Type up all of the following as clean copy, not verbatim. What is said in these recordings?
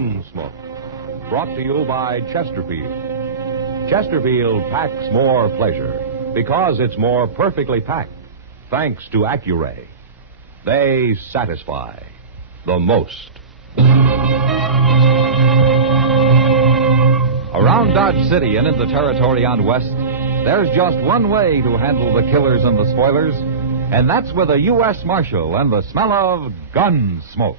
Gunsmoke. Brought to you by Chesterfield. Chesterfield packs more pleasure because it's more perfectly packed, thanks to Accuray. They satisfy the most. Around Dodge City and in the territory on West, there's just one way to handle the killers and the spoilers, and that's with a U.S. Marshal and the smell of gun smoke.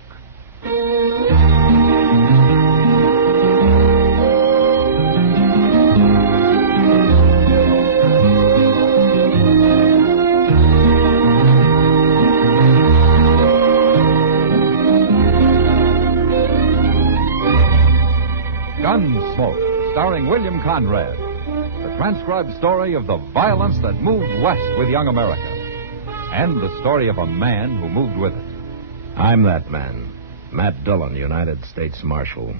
Gunsmoke, starring William Conrad. The transcribed story of the violence that moved west with young America. And the story of a man who moved with it. I'm that man, Matt Dillon, United States Marshal.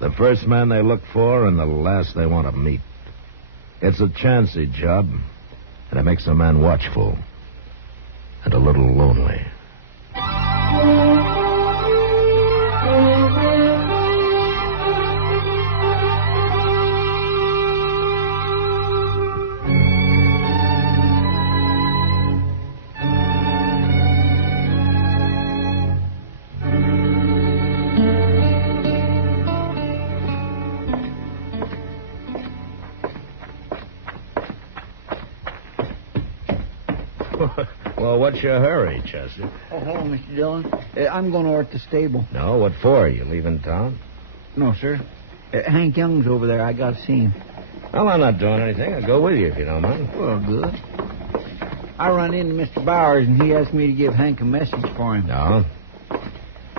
The first man they look for and the last they want to meet. It's a chancy job, and it makes a man watchful and a little lonely. Well, what's your hurry, Chester? Oh, hello, Mr. Dillon. I'm going over at the stable. No, what for? You leaving town? No, sir. Hank Young's over there. I got to see him. Well, I'm not doing anything. I'll go with you if you don't mind. Well, good. I run into Mr. Bowers, and he asked me to give Hank a message for him. No?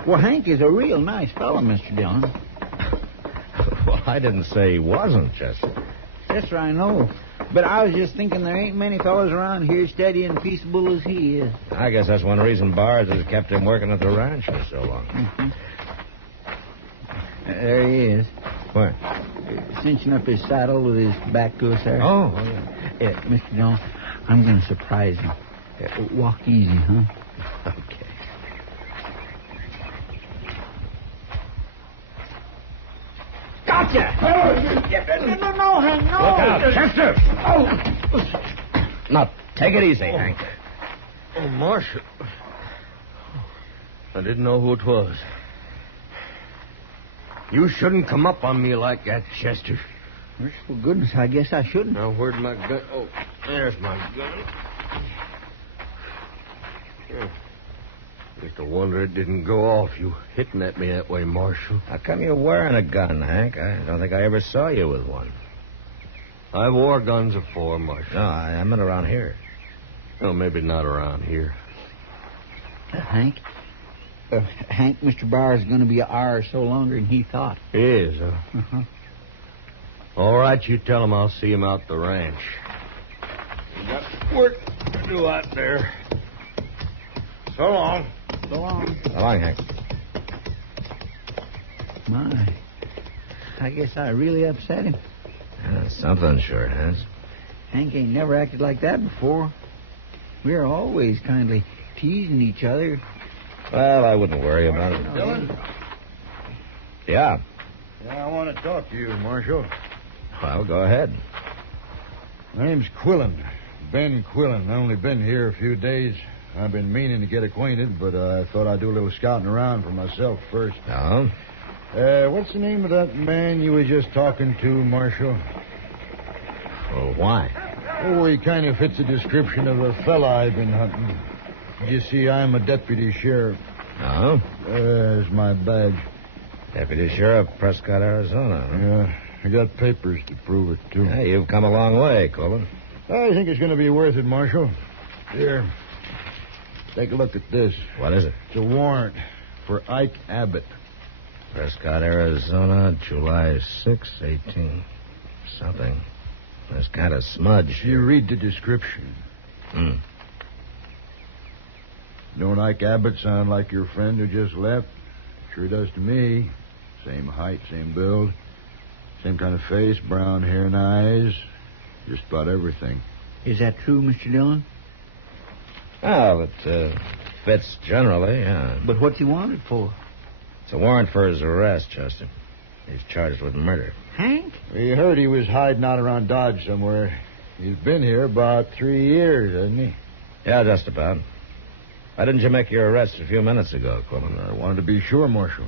Well, Hank is a real nice fellow, Mr. Dillon. Well, I didn't say he wasn't, Chester. Yes, sir, I know. But I was just thinking there ain't many fellows around here steady and peaceable as he is. I guess that's one reason Bowers has kept him working at the ranch for so long. Mm-hmm. There he is. Where? Cinching up his saddle with his back to us there. Oh, yeah. Mr. Dillon, I'm going to surprise him. Walk easy, huh? Okay. Gotcha! No, Hank, no! Look out, Chester! Oh! Now, take it easy, Hank. Oh, Marshal. I didn't know who it was. You shouldn't come up on me like that, Chester. Merciful goodness, I guess I shouldn't. Now, where'd my gun... Oh, there's my gun. Just a wonder it didn't go off, you hitting at me that way, Marshal. How come you're wearing a gun, Hank? I don't think I ever saw you with one. I wore guns before, Marshal. No, I meant around here. Well, maybe not around here. Hank, Mr. Bowers is going to be an hour or so longer than he thought. He is, huh? Uh-huh. All right, you tell him I'll see him out the ranch. We got work to do out there. So long. So long. So long, Hank. My, I guess I really upset him. Yeah, something sure has. Hank ain't never acted like that before. We're always kindly teasing each other. Well, I wouldn't worry about it. Dillon? Yeah. Yeah, I want to talk to you, Marshal. Well, go ahead. My name's Quillen. Ben Quillen. I've only been here a few days. I've been meaning to get acquainted, but I thought I'd do a little scouting around for myself first. No? What's the name of that man you were just talking to, Marshal? Well, why? Oh, he kind of fits the description of a fella I've been hunting. You see, I'm a deputy sheriff. No? There's my badge. Deputy Sheriff, Prescott, Arizona. Huh? Yeah, I got papers to prove it, too. Hey, you've come a long way, Quillen. I think it's going to be worth it, Marshal. Here, take a look at this. What is it? It's a warrant for Ike Abbott. Prescott, Arizona, July 6, 18. Something. It's kind of smudge. You read the description. Don't Ike Abbott sound like your friend who just left? Sure does to me. Same height, same build. Same kind of face, brown hair and eyes. Just about everything. Is that true, Mr. Dillon? Well, it fits generally, yeah. But what's he wanted for? It's a warrant for his arrest, Chester. He's charged with murder. Hank? We heard he was hiding out around Dodge somewhere. He's been here about 3 years, hasn't he? Yeah, just about. Why didn't you make your arrest a few minutes ago, Quillen? I wanted to be sure, Marshal.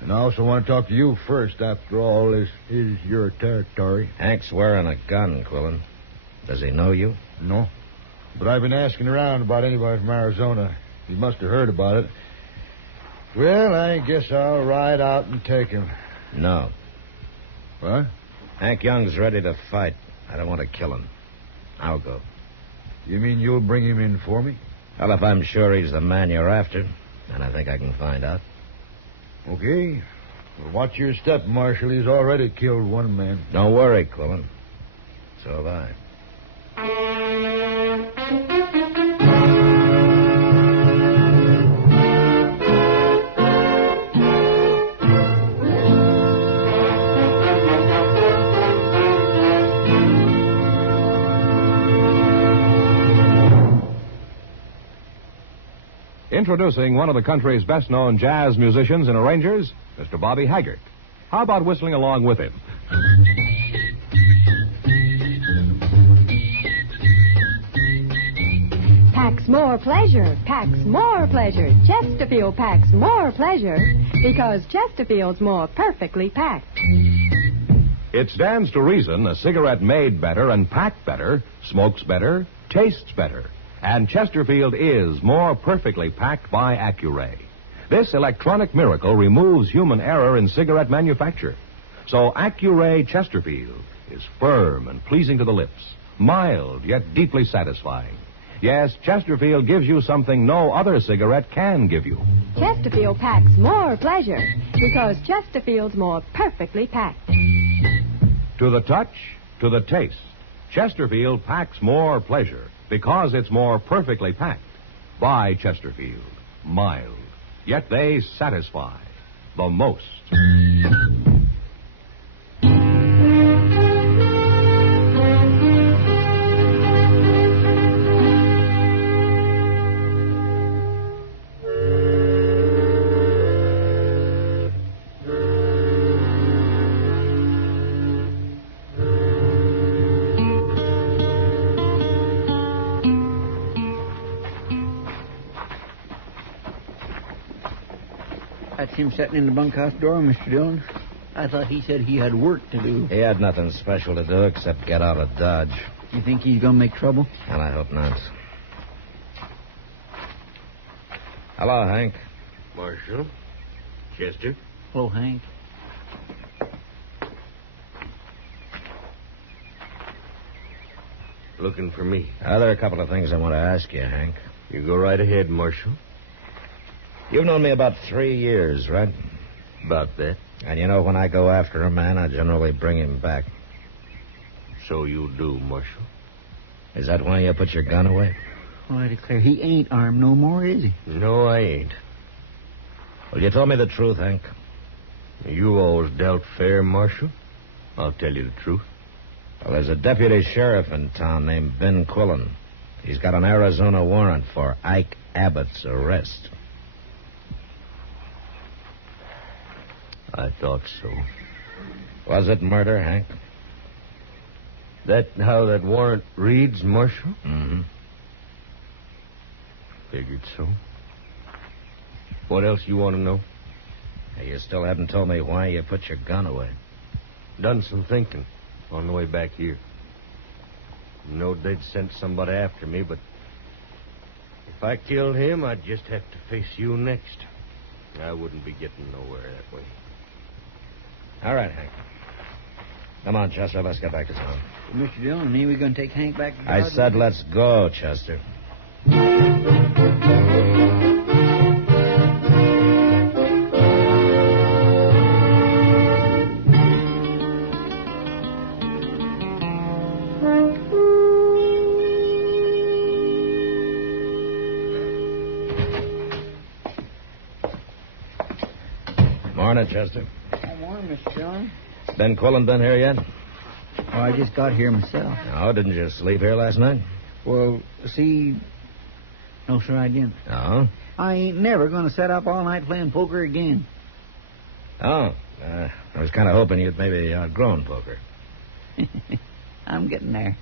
And I also want to talk to you first. After all, this is your territory. Hank's wearing a gun, Quillen. Does he know you? No. But I've been asking around about anybody from Arizona. He must have heard about it. Well, I guess I'll ride out and take him. No. What? Hank Young's ready to fight. I don't want to kill him. I'll go. You mean you'll bring him in for me? Well, if I'm sure he's the man you're after, then I think I can find out. Okay. Well, watch your step, Marshal. He's already killed one man. Don't worry, Quillen. So have I. Introducing one of the country's best-known jazz musicians and arrangers, Mr. Bobby Haggart. How about whistling along with him? Packs more pleasure, packs more pleasure. Chesterfield packs more pleasure because Chesterfield's more perfectly packed. It stands to reason a cigarette made better and packed better smokes better, tastes better. And Chesterfield is more perfectly packed by Accuray. This electronic miracle removes human error in cigarette manufacture. So Accuray Chesterfield is firm and pleasing to the lips, mild yet deeply satisfying. Yes, Chesterfield gives you something no other cigarette can give you. Chesterfield packs more pleasure because Chesterfield's more perfectly packed. To the touch, to the taste, Chesterfield packs more pleasure because it's more perfectly packed by Chesterfield. Mild, yet they satisfy the most. That's him sitting in the bunkhouse door, Mr. Dillon. I thought he said he had work to do. He had nothing special to do except get out of Dodge. You think he's going to make trouble? And I hope not. Hello, Hank. Marshal. Chester. Hello, Hank. Looking for me. There are a couple of things I want to ask you, Hank. You go right ahead, Marshal. You've known me about 3 years, right? About that. And you know when I go after a man, I generally bring him back. So you do, Marshal. Is that why you put your gun away? Well, I declare, he ain't armed no more, is he? No, I ain't. Well, you told me the truth, Hank. You always dealt fair, Marshal. I'll tell you the truth. Well, there's a deputy sheriff in town named Ben Quillen. He's got an Arizona warrant for Ike Abbott's arrest. I thought so. Was it murder, Hank? That how that warrant reads, Marshal? Mm-hmm. Figured so. What else you want to know? You still haven't told me why you put your gun away. Done some thinking on the way back here. Knowed they'd sent somebody after me, but if I killed him, I'd just have to face you next. I wouldn't be getting nowhere that way. All right, Hank. Come on, Chester. Let's get back to town. Mr. Dillon, ain't we going to take Hank back to I Dodge? said let's go, Chester. Morning, Chester. Good morning, Mr. Dillon. Ben Quillen been here yet? Oh, I just got here myself. No, didn't you sleep here last night? Well, see... No, sir, I didn't. No? I ain't never going to set up all night playing poker again. Oh, I was kind of hoping you'd maybe outgrown poker. I'm getting there.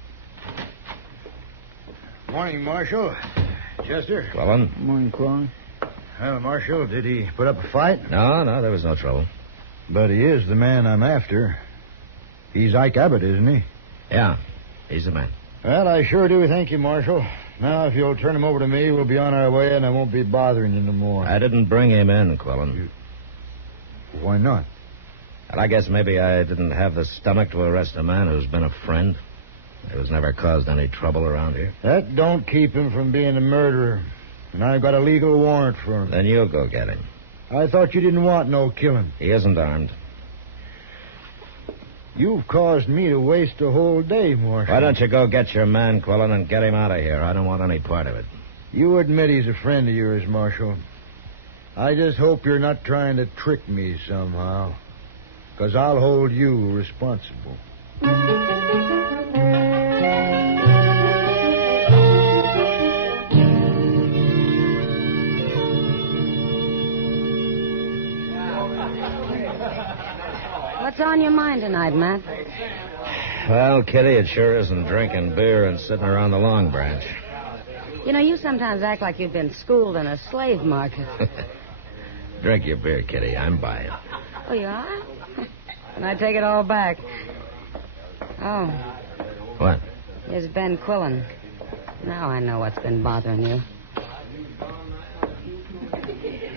Morning, Marshal. Chester. Quillen? Morning, Quillen. Well, Marshal, did he put up a fight? No, there was no trouble. But he is the man I'm after. He's Ike Abbott, isn't he? Yeah, he's the man. Well, I sure do thank you, Marshal. Now, if you'll turn him over to me, we'll be on our way, and I won't be bothering you no more. I didn't bring him in, Quillen. Why not? Well, I guess maybe I didn't have the stomach to arrest a man who's been a friend. Who's never caused any trouble around here. That don't keep him from being a murderer. And I've got a legal warrant for him. Then you go get him. I thought you didn't want no killing. He isn't armed. You've caused me to waste a whole day, Marshal. Why don't you go get your man, Quillen, and get him out of here? I don't want any part of it. You admit he's a friend of yours, Marshal. I just hope you're not trying to trick me somehow. Because I'll hold you responsible. What's on your mind tonight, Matt? Well, Kitty, it sure isn't drinking beer and sitting around the Long Branch. You know, you sometimes act like you've been schooled in a slave market. Drink your beer, Kitty. I'm buying. Oh, you are? And I take it all back. Oh, What? here's Ben Quillen. Now I know what's been bothering you.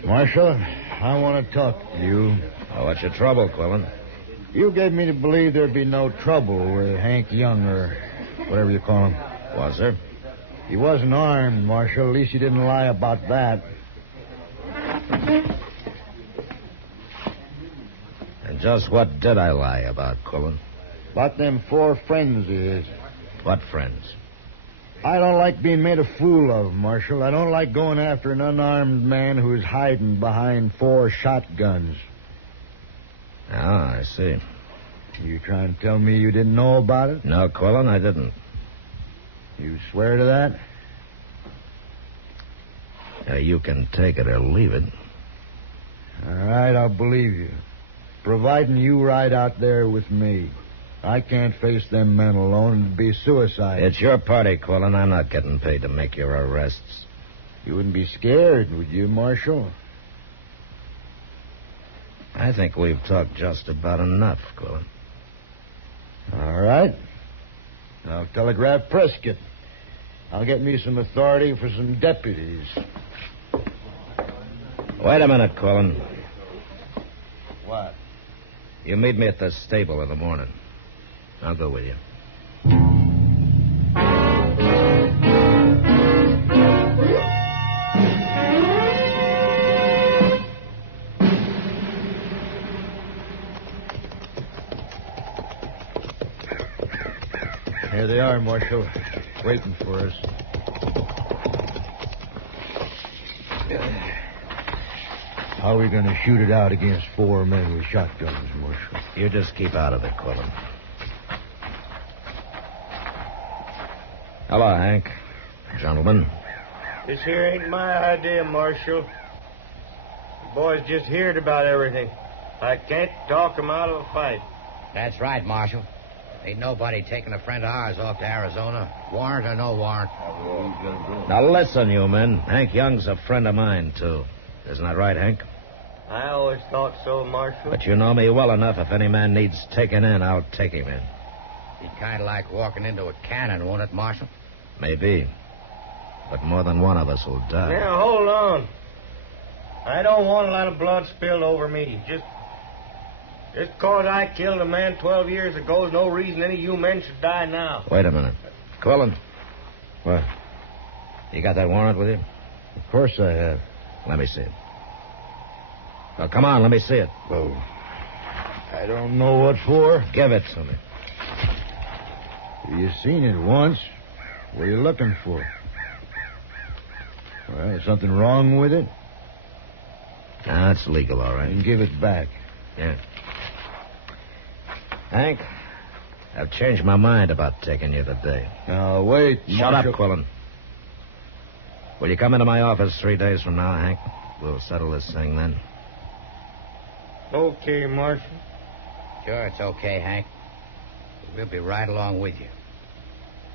Marshal, I want to talk to you. Oh, what's your trouble, Quillen? You gave me to believe there'd be no trouble with Hank Young, or whatever you call him. Was there? He wasn't armed, Marshal. At least you didn't lie about that. And just what did I lie about, Quillen? About them 4 friends of his. What friends? I don't like being made a fool of, Marshal. I don't like going after an unarmed man who's hiding behind 4 shotguns. Ah, I see. You trying to tell me you didn't know about it? No, Quillen, I didn't. You swear to that? You can take it or leave it. All right, I'll believe you. Providing you ride out there with me. I can't face them men alone. It'd be suicide. It's your party, Quillen. I'm not getting paid to make your arrests. You wouldn't be scared, would you, Marshal? I think we've talked just about enough, Quillen. All right. I'll telegraph Prescott. I'll get me some authority for some deputies. Wait a minute, Quillen. What? You meet me at the stable in the morning. I'll go with you. Here they are, Marshal. Waiting for us. How are we going to shoot it out against 4 men with shotguns, Marshal? You just keep out of it, Quillen. Hello, Hank. Gentlemen. This here ain't my idea, Marshal. The boys just heard about everything. I can't talk 'em out of a fight. That's right, Marshal. Ain't nobody taking a friend of ours off to Arizona. Warrant or no warrant. Now listen, you men. Hank Young's a friend of mine, too. Isn't that right, Hank? I always thought so, Marshal. But you know me well enough. If any man needs taken in, I'll take him in. Be kind of like walking into a cannon, won't it, Marshal? Maybe. But more than one of us will die. Now, hold on. I don't want a lot of blood spilled over me. Just 'cause I killed a man 12 years ago is no reason any of you men should die now. Wait a minute. Quillen. What? You got that warrant with you? Of course I have. Let me see it. Well, come on, let me see it. Oh, I don't know what for. Give it to me. You seen it once. What are you looking for? Well, is something wrong with it? Nah, it's legal, all right. Then give it back. Yeah. Hank, I've changed my mind about taking you today. Now, wait, Shut Marshal. up, Quillen. Will you come into my office 3 days from now, Hank? We'll settle this thing then. Okay, Marshal. Sure, it's okay, Hank. We'll be right along with you.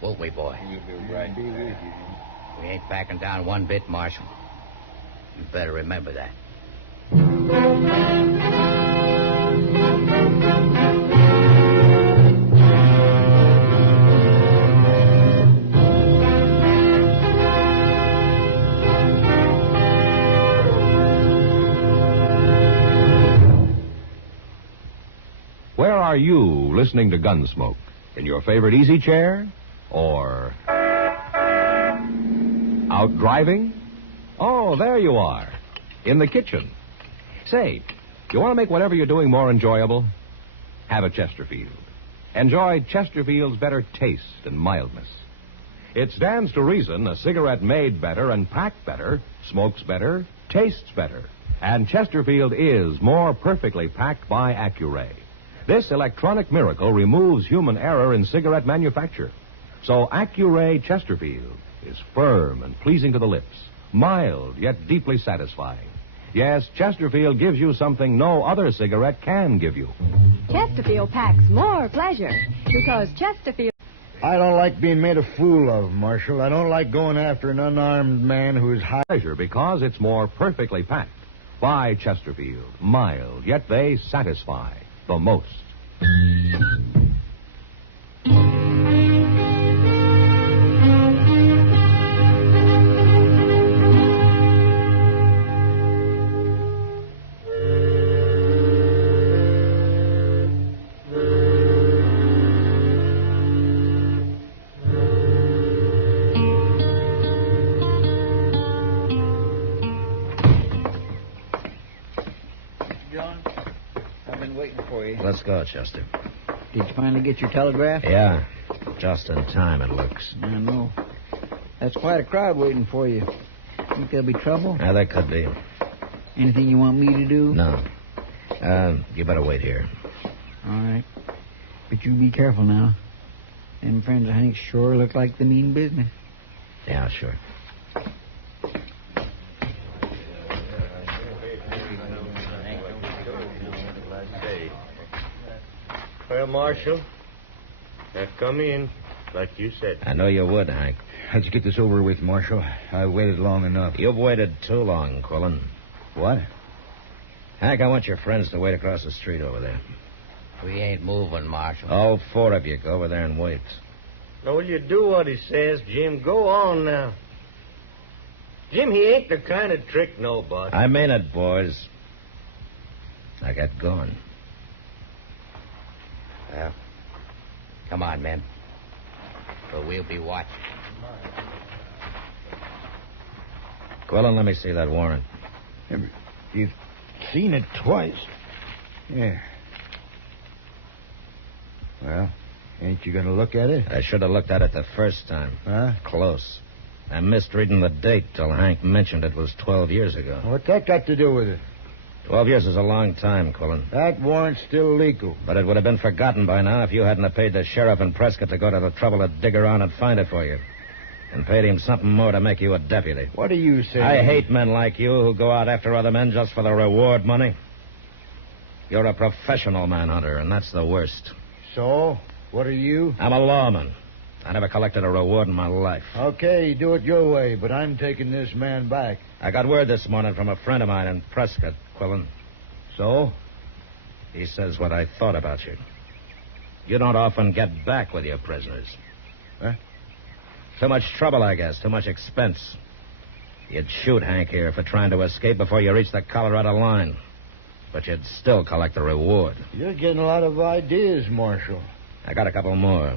Won't we, boy? We'll be right with you. We ain't backing down one bit, Marshal. You better remember that. Where are you listening to Gunsmoke? In your favorite easy chair? Or out driving? Oh, there you are. In the kitchen. Say, you want to make whatever you're doing more enjoyable? Have a Chesterfield. Enjoy Chesterfield's better taste and mildness. It stands to reason a cigarette made better and packed better, smokes better, tastes better. And Chesterfield is more perfectly packed by Accuray. This electronic miracle removes human error in cigarette manufacture. So Accuray Chesterfield is firm and pleasing to the lips, mild yet deeply satisfying. Yes, Chesterfield gives you something no other cigarette can give you. Chesterfield packs more pleasure because Chesterfield... I don't like being made a fool of, Marshal. I don't like going after an unarmed man who is high. Pleasure because it's more perfectly packed. By Chesterfield, mild, yet they satisfy the most. John, I've been waiting for you. Let's go, Chester. Did you finally get your telegraph? Yeah, just in time, it looks. I know. That's quite a crowd waiting for you. Think there'll be trouble? Yeah, there could be. Anything you want me to do? No. You better wait here. All right. But you be careful now. Them friends of Hank's sure look like they mean business. Yeah, sure. Well, Marshal, now come in, like you said. I know you would, Hank. Let's get this over with, Marshal. I waited long enough. You've waited too long, Quillen. What? Hank, I want your friends to wait across the street over there. We ain't moving, Marshal. All four of you go over there and wait. Now, will you do what he says, Jim? Go on now. Jim, he ain't the kind of trick nobody. I mean it, boys. I got going. Well, come on, men. Or we'll be watching. Quillen, let me see that warrant. You've seen it twice. Yeah. Well, ain't you going to look at it? I should have looked at it the first time. Huh? Close. I missed reading the date till Hank mentioned it was 12 years ago. What's that got to do with it? 12 years is a long time, Quillen. That warrant's still legal. But it would have been forgotten by now if you hadn't have paid the sheriff in Prescott to go to the trouble to dig around and find it for you. And paid him something more to make you a deputy. What are you saying? I hate men like you who go out after other men just for the reward money. You're a professional manhunter, and that's the worst. So? What are you? I'm a lawman. I never collected a reward in my life. Okay, do it your way, but I'm taking this man back. I got word this morning from a friend of mine in Prescott, Quillen. So? He says what I thought about you. You don't often get back with your prisoners. Huh? Too much trouble, I guess. Too much expense. You'd shoot Hank here for trying to escape before you reached the Colorado line. But you'd still collect the reward. You're getting a lot of ideas, Marshal. I got a couple more.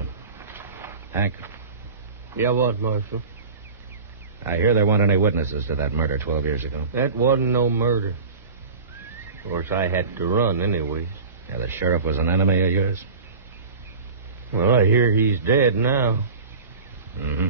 Hank, Yeah, what, Marshal? I hear there weren't any witnesses to that murder 12 years ago. That wasn't no murder. Of course, I had to run anyways. Yeah, the sheriff was an enemy of yours? Well, I hear he's dead now. Mm-hmm.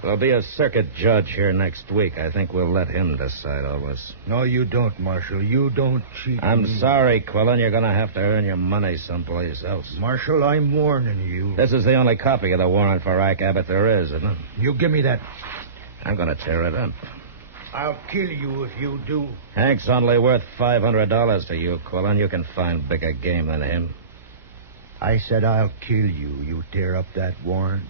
There'll be a circuit judge here next week. I think we'll let him decide all this. No, you don't, Marshal. You don't cheat I'm me. sorry, Quillen. You're going to have to earn your money someplace else. Marshal, I'm warning you. This is the only copy of the warrant for Ike Abbott there is, isn't it? You give me that. I'm going to tear it up. I'll kill you if you do. Hank's only worth $500 to you, Quillen. You can find bigger game than him. I said I'll kill you. You tear up that warrant.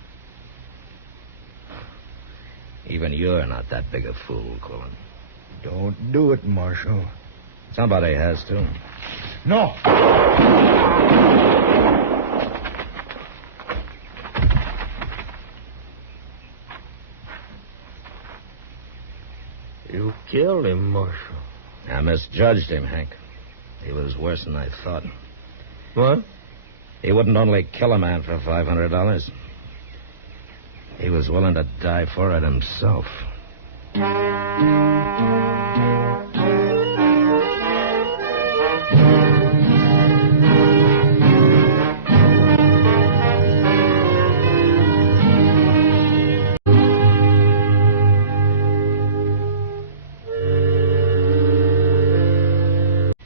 Even you're not that big a fool, Quillen. Don't do it, Marshal. Somebody has to. No! You killed him, Marshal. I misjudged him, Hank. He was worse than I thought. What? He wouldn't only kill a man for $500. He was willing to die for it himself.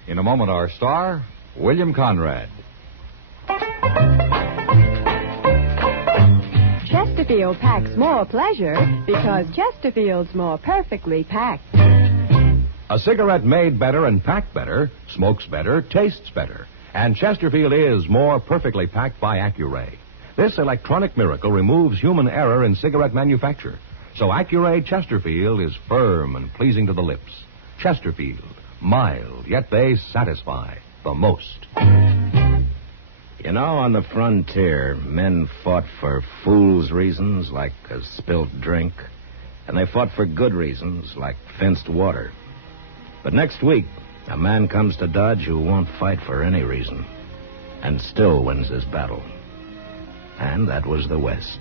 In a moment, our star, William Conrad. Chesterfield packs more pleasure because Chesterfield's more perfectly packed. A cigarette made better and packed better, smokes better, tastes better. And Chesterfield is more perfectly packed by Accuray. This electronic miracle removes human error in cigarette manufacture. So Accuray Chesterfield is firm and pleasing to the lips. Chesterfield, mild, yet they satisfy the most. You know, on the frontier, men fought for fool's reasons, like a spilt drink, and they fought for good reasons, like fenced water. But next week, a man comes to Dodge who won't fight for any reason, and still wins his battle. And that was the West.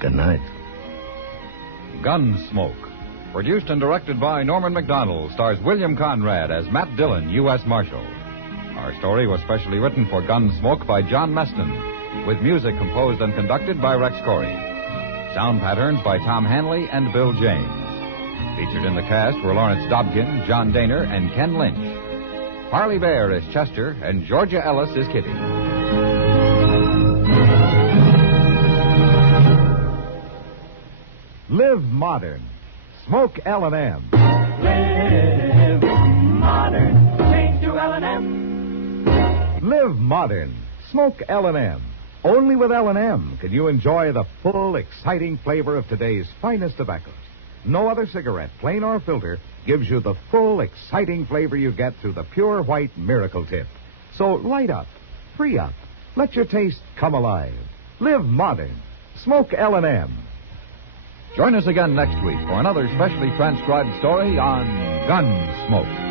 Good night. Gunsmoke. Produced and directed by Norman MacDonnell, stars William Conrad as Matt Dillon, U.S. Marshal. Our story was specially written for Gunsmoke by John Meston, with music composed and conducted by Rex Corey. Sound patterns by Tom Hanley and Bill James. Featured in the cast were Lawrence Dobkin, John Daner, and Ken Lynch. Parley Baer is Chester, and Georgia Ellis is Kitty. Live modern. Smoke L&M. Live modern. Change to L&M. Live modern. Smoke L&M. Only with L&M can you enjoy the full, exciting flavor of today's finest tobaccos. No other cigarette, plain or filter, gives you the full, exciting flavor you get through the pure white Miracle Tip. So light up, free up, let your taste come alive. Live modern. Smoke L&M. Join us again next week for another specially transcribed story on Gunsmoke.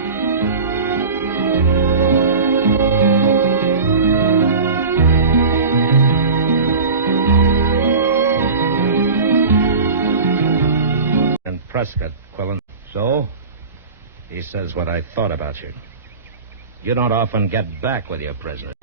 And Prescott, Quillen. So? He says what I thought about you. You don't often get back with your prisoner.